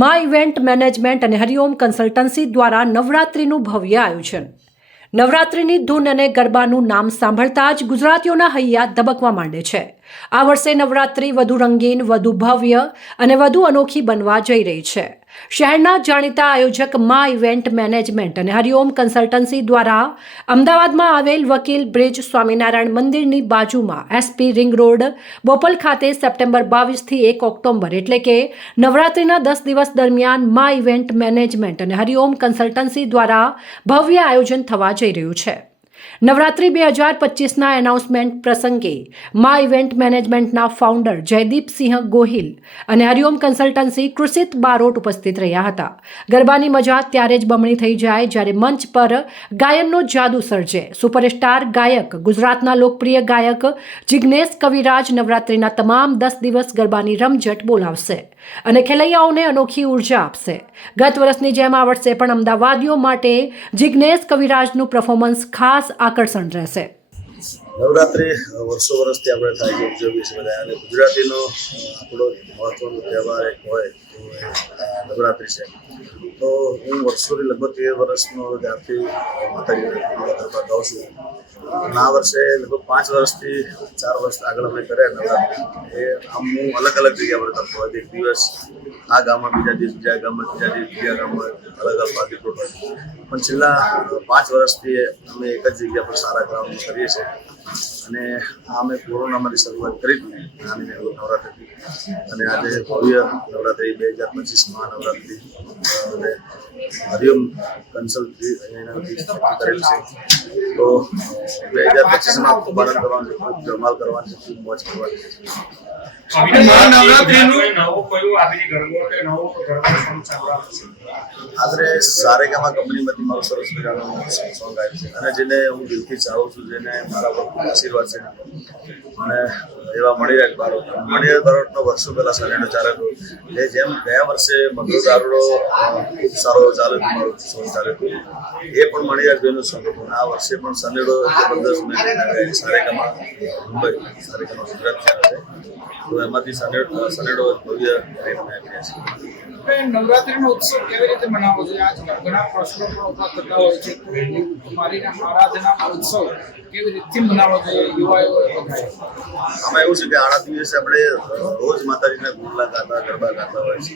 મા event management અને Hariom consultancy દ્વારા નવરાત્રિનું ભવ્ય આયોજન। નવરાત્રિની ધૂન અને ગરબાનું નામ સાંભળતા જ ગુજરાતીઓના હૈયા ધબકવા માંડે છે। આ વર્ષે નવરાત્રિ વધુ રંગીન, વધુ ભવ્ય અને વધુ અનોખી બનવા જઈ રહી છે। શહેરના જાણીતા આયોજક મા ઇવેન્ટ મેનેજમેન્ટ અને હરિઓમ કન્સલ્ટન્સી દ્વારા અમદાવાદમાં આવેલ વકીલ બ્રિજ સ્વામિનારાયણ મંદિરની બાજુમાં એસપી રિંગ રોડ બોપલ ખાતે સપ્ટેમ્બર 22 થી 1 ઓક્ટોબર એટલે કે નવરાત્રિના 10 દિવસ દરમિયાન મા ઇવેન્ટ મેનેજમેન્ટ અને હરિઓમ કન્સલ્ટન્સી દ્વારા ભવ્ય આયોજન થવા જઈ રહ્યું છે। નવરાત્રિ 2025ના એનાઉન્સમેન્ટ પ્રસંગે મા ઇવેન્ટ મેનેજમેન્ટના ફાઉન્ડર જયદીપસિંહ ગોહિલ અને હરિઓમ કન્સલ્ટન્સી કૃષિત બારોટ ઉપસ્થિત રહ્યા હતા। ગરબાની મજા ત્યારે જ બમણી થઈ જાય જ્યારે મંચ પર ગાયનનો જાદુ સર્જે। સુપરસ્ટાર ગાયક ગુજરાતના લોકપ્રિય ગાયક જિગ્નેશ કવિરાજ નવરાત્રિના તમામ 10 દિવસ ગરબાની રમઝટ બોલાવશે અને ખેલૈયાઓને અનોખી ઉર્જા આપશે। ગત વર્ષની જેમ આ વર્ષે પણ અમદાવાદીઓ માટે જિગ્નેશ કવિરાજનું પરફોર્મન્સ ખાસ આકર્ષણ રહેશે। નવરાત્રિ વર્ષો વર્ષથી આપણે થાય છે ઉજવીએ છીએ બધા, અને ગુજરાતીનો આપણો મહત્વનો તહેવાર એક હોય તો એ નવરાત્રિ છે। તો હું વર્ષોથી લગભગ 13 વર્ષનો ત્યારથી માતાજીના ગરબા ગાઉં છું। આ વર્ષે લગભગ 5 વર્ષથી 4 વર્ષ આગળ અમે કર્યા નવરાત્રિ। એ આમ હું અલગ અલગ જગ્યા પર કરતો હોય, એક દિવસ આ ગામમાં, બીજા દિવસ બીજા ગામમાં, ત્રીજા દિવસ બીજા ગામમાં, અલગ અલગ પાર્ટીપ્લોટ હોય। પણ છેલ્લા 5 વર્ષથી અમે એક જ જગ્યા પર સારા ગ્રાઉન્ડ કરીએ છીએ, અને આ અમે કોરોનામાંથી શરૂઆત કરી હતી નાની નવરાત્રિ, અને આજે ભવ્ય નવરાત્રિ 2025 નવરાત્રિ અને હરિઓમ કન્સલ્ટન્સી અહીંયાથી કરેલ છે। તો 2025માં ખૂબ આનંદ કરવાનો છે, ખૂબ ધમાલ કરવાની છે, ખૂબ મોજ કરવાની છે। આદરે સારેગામા કંપનીમાંથી મારું સરસ મજાનું સોંગ આવ્યું છે, અને જેને હું દિલથી ચાહું છું, જેને મારા પર ખૂબ આશીર્વાદ છે, અને એવા મણિરાજ બારોટનો વર્ષો પહેલા સનેડો ચાલ્યો હતો। એ જેમ ગયા વર્ષે મધુ દારૂડો ખૂબ સારો ચાલ્યો હતો, મારું સોંગ ચાલ્યું હતું, એ પણ મણિરાજભાઈનું સોંગ હતું। આ વર્ષે પણ સનેડો જબરદસ્ત મેં સારેગામા મુંબઈ, સારેગામા ગુજરાત ચાલે છે, તો એમાંથી સનેડો ભવ્ય કરીને મેં આવ્યા છીએ। નવરાત્રીનો ઉત્સવ કેવી રીતે મનાવવો જોઈએ? આજકાલ ઘણા પ્રશ્નો પણ ઉભા થતા હોય છે, મારીના આરાધનાનો ઉત્સવ કેવી રીતે મનાવવો જોઈએ યુવાઓ બધાએ? આમાં એવું છે કે આના દિવસે આપણે રોજ માતાજીના ગુણલા ગાતા, ગરબા ગાતા હોય છે,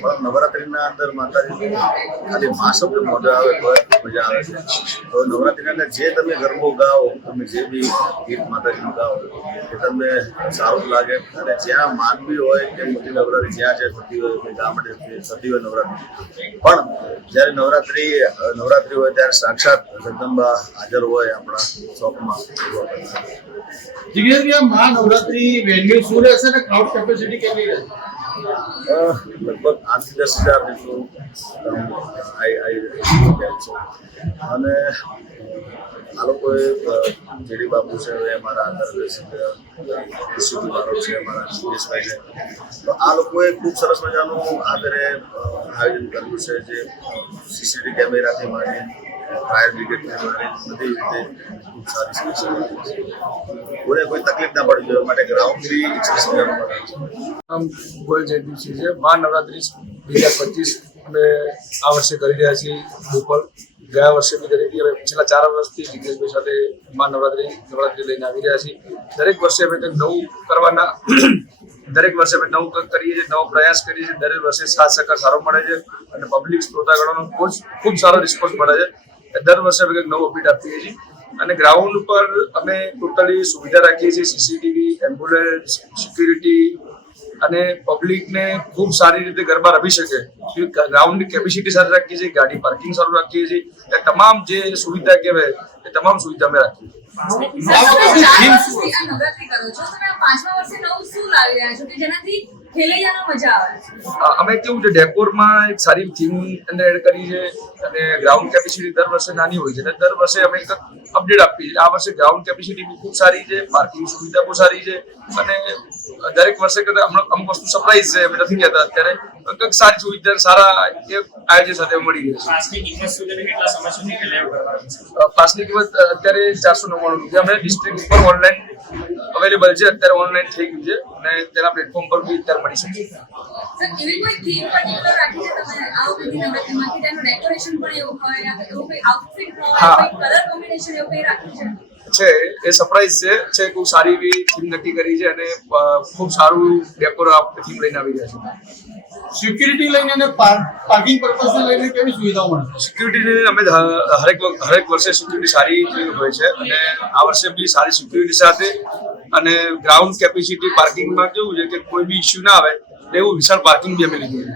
પણ નવરાત્રિના અંદર માતાજી ખાલી મા શબ્દ મોઢે આવે તો મજા આવે છે। તો નવરાત્રિના અંદર જે તમે ગરબો ગાઓ, તમે જે બી ગીત માતાજીનું ગાઓ એ તમને સારું લાગે, અને જ્યાં માનવી હોય કે મોટી નવરાત્રિ જ્યાં જે થતી હોય કે ગામડે થતી હોય નવરાત્રિ, પણ જ્યારે નવરાત્રિ હોય ત્યારે સાક્ષાત જગદંબા હાજર હોય આપણા ચોકમાં। મહા નવરાત્રી વેન્યુ શું રહેશે ને ક્રાઉડ કેપેસિટી કેટલી રહેશે? લગભગ 8 થી 10,000 જેટલું અને આ લોકોએ જેડી બાપુ છે, અમારા આદર્શ છે, અમારા સુરેશભાઈ છે, તો આ લોકોએ ખૂબ સરસ મજાનું આદરે આયોજન કર્યું છે, જે સીસીટીવી કેમેરાથી માંડી ફાયર બ્રિગેડથી માંડી બધી રીતે ખૂબ સારી સુવિધા છે। કોઈને કોઈ તકલીફ ના પડવી જોઈએ માટે ગ્રાઉન્ડ બી સરસ મજાનું બનાવ્યું છે। આમ ગોલ જયદીપસિંહ છે। મહા નવરાત્રિ 2025 અમે આ વર્ષે કરી રહ્યા છીએ બોપલ, ગયા વર્ષે બી કરી હતી, હવે છેલ્લા 4 વર્ષથી જિગ્નેશભાઈ સાથે મહા નવરાત્રિ લઈને આવી રહ્યા છીએ। દરેક વર્ષે અમે કંઈક નવું કરવાના, દરેક વર્ષે અમે નવું કંઈક કરીએ છીએ, નવો પ્રયાસ કરીએ છીએ। દરેક વર્ષે સાથ સહકાર સારો મળે છે, અને પબ્લિક શ્રોતાગણોનો ખૂબ સારો રિસ્પોન્સ મળે છે। દર વર્ષે અમે કંઈક નવું અપીટ આપીએ છીએ, અને ગ્રાઉન્ડ ઉપર અમે ટોટલી સુવિધા રાખીએ છીએ, સીસીટીવી, એમ્બ્યુલન્સ, સિક્યુરિટી, અને પબ્લિકને ખૂબ સારી રીતે ગરબા રમી શકે ગ્રાઉન્ડની કેપેસિટી સારી રાખીએ છીએ, ગાડી પાર્કિંગ સારું રાખીએ છીએ, એ તમામ જે સુવિધા કહેવાય એ તમામ સુવિધા અમે રાખીએ અમે કેવું છે, ડેકોરમાં એક સારી થીમ એડ કરી છે, અને ગ્રાઉન્ડ કેપેસિટી દર વર્ષે નાની હોય છે, અને દર વર્ષે અમે એક અપડેટ આપીએ છીએ। આ વર્ષે ગ્રાઉન્ડ કેપેસિટી બી ખૂબ સારી છે, પાર્કિંગ સુવિધા બહુ સારી છે, અને દરેક વર્ષે કરતા અમુક વસ્તુ સરપ્રાઈઝ છે, અમે નથી કહેતા અત્યારે, કંઈક સારી સુવિધા સારા આયોજન સાથે મળી ગઈ છે। પાસની કિંમત અત્યારે 499 રૂપિયા અમે ડિસ્ટ્રિક્ટ ઉપર ઓનલાઈન અવેલેબલ છે, અત્યારે ઓનલાઈન થઈ ગયું છે। અને તેના પ્લેટફોર્મ પર બી અત્યારે મળી શકે. સર એવી કોઈ થીમ પર્ટિક્યુલર રાખી છે તમે આ વખતે નવરાત્રીમાંથી તેનું ડેકોરેશન પણ એવું હોય એવું કોઈ આઉટફિટ હોય હા. કોઈ કલર કોમ્બિનેશન એવું કંઈ રાખ્યું છે છે એ સરપ્રાઈઝ છે ખૂબ સારી એવી થીમ નક્કી કરી છે અને ખૂબ સારું ડેકોર આપણે થીમ લઈને આવી રહ્યા છે. સિક્યુરિટી લઈને અને પાર્કિંગ પર્પઝને લઈને કેવી સુવિધાઓ મળશે? સિક્યુરિટીની અમે હરેક વર્ષે સિક્યુરિટી સારી હોય છે અને આ વર્ષે બી સારી સિક્યુરિટી સાથે અને ગ્રાઉન્ડ કેપેસિટી પાર્કિંગમાં કેવું છે કે કોઈ બી ઇસ્યુ ના આવે એવું વિશાળ પાર્કિંગ બી અમે લીધું છે.